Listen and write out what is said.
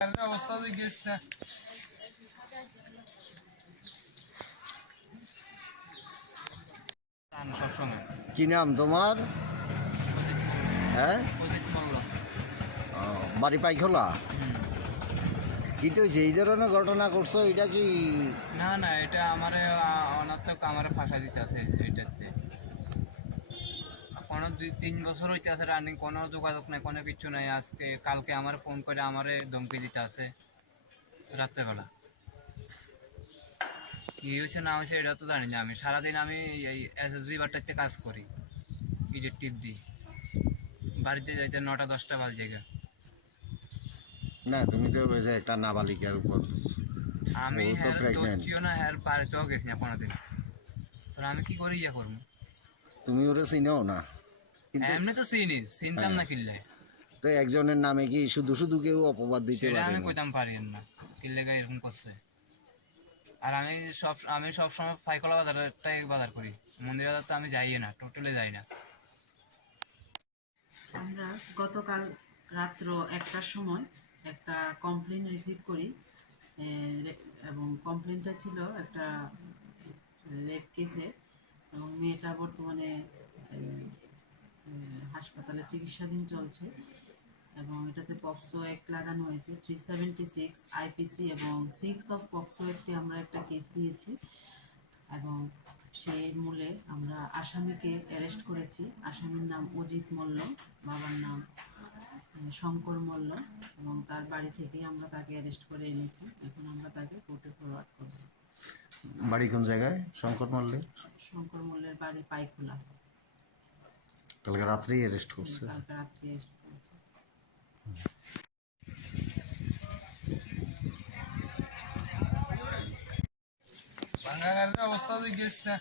অবস্থা গেছে সবসময়। কি নাম তোমার? হ্যাঁ, বাড়ি পাইখোলা। কি তো হয়েছে? এই ধরনের ঘটনা করছো, এটা কি? না না, এটা আমার অনার্থক আমার ফাঁসা দিতে আছে এটাতে। কোনো 2-3 বছর হইতে আছে রানিং, কোনো যোগাযোগ নাই, কোনো কিছু নাই। আজকে কালকে আমার ফোন করে আমারে ধমকি দিতে আছে রাত্রেবেলা। কি হয়েছে না হয়েছে এটা তো জানি না। আমি সারাদিন আমি এই এসএসবি বারটাতে কাজ করি, ইটের টিপ দিই। বাড়িতে যাইতে 9টা-10টা বাজে। না, তুমি তো বলছো একটা নাবালিকার উপর। আমি ও তো হ্যাঁ প্রেগনেন্ট। ধরছিও না, হ্যাঁ বাড়িতেও গেছি না কোনোদিন। তো আমি কি করে ইয়ে করবো? তুমি ওরা চিনাও না কিন্তু। এমনি তো চিনতাম না কিনলে। তো একজনের নামে কি শুধু শুধু কেউ অপবাদ দিতে সেটা পারে আমি না? কইতাম পারি না কিনলে এরকম করছে। আর আমি সব সময় পাইকলা বাজারটাই বাজার করি। মন্দির বাজার তো আমি যাই না, টোটালি যাই না। আমরা গতকাল রাত্র 1টার সময় একটা কমপ্লেন রিসিভ করি, এবং কমপ্লেনটা ছিল একটা রেপ কেসে। এবং মেয়েটা বর্তমানে হাসপাতালে চিকিৎসাধীন চলছে। এবং এটাতে পক্সো অ্যাক্ট লাগানো হয়েছে 376 আইপিসি এবং 6 অফ পক্সো অ্যাক্টে আমরা একটা কেস দিয়েছি। এবং সেই মূলে আমরা আসামিকে অ্যারেস্ট করেছি। আসামির নাম অজিত মল্ল, বাবার নাম শঙ্কর মল্ল, এবং তার বাড়ি থেকেই আমরা তাকে অ্যারেস্ট করে এনেছি। এখন আমরা তাকে কোর্টে ফরওয়ার্ড করব। বাড়ি কোন জায়গায় শঙ্কর মল্লের? শঙ্কর মল্লের বাড়ি পাইখোলা। কালকে রাত্রেই অ্যারেস্ট করছে। কালকে রাত্রে অ্যারেস্ট করেছে। ভাঙা অবস্থা গেছে।